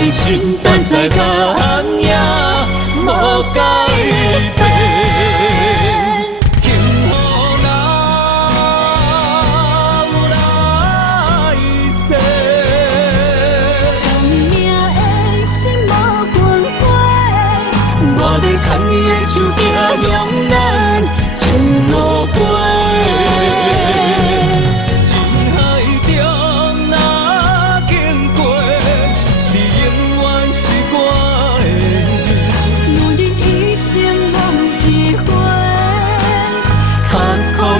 的心等在干也无改变。幸福若有来世，命的心无关怀，我要牵你的手行向咱前路飞。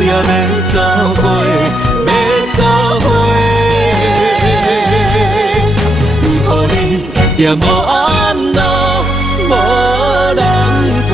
也要走过，要走过，为何你也无安乐，无人陪？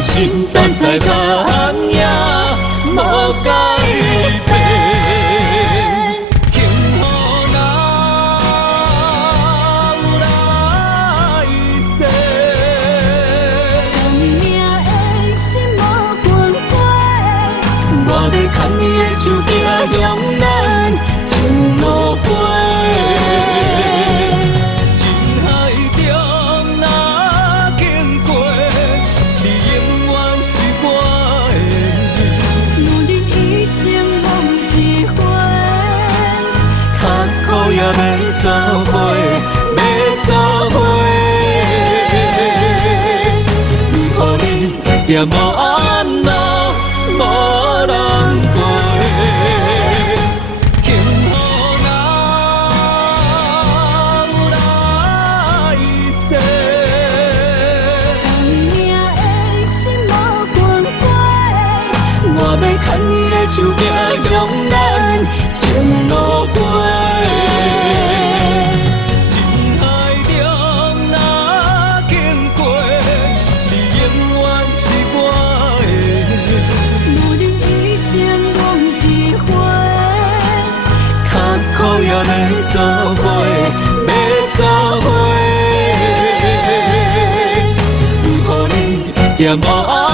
心等在干也无改变，幸福若有来世，命的心无关怀，我要牵你的手行向咱前路飞。也要走过，要走过，为何你也无安乐，无人陪？幸福若有来世，命的心无关怀，我要牵你的手行向咱前路飞。也要走过，要走过，为何你也无爱？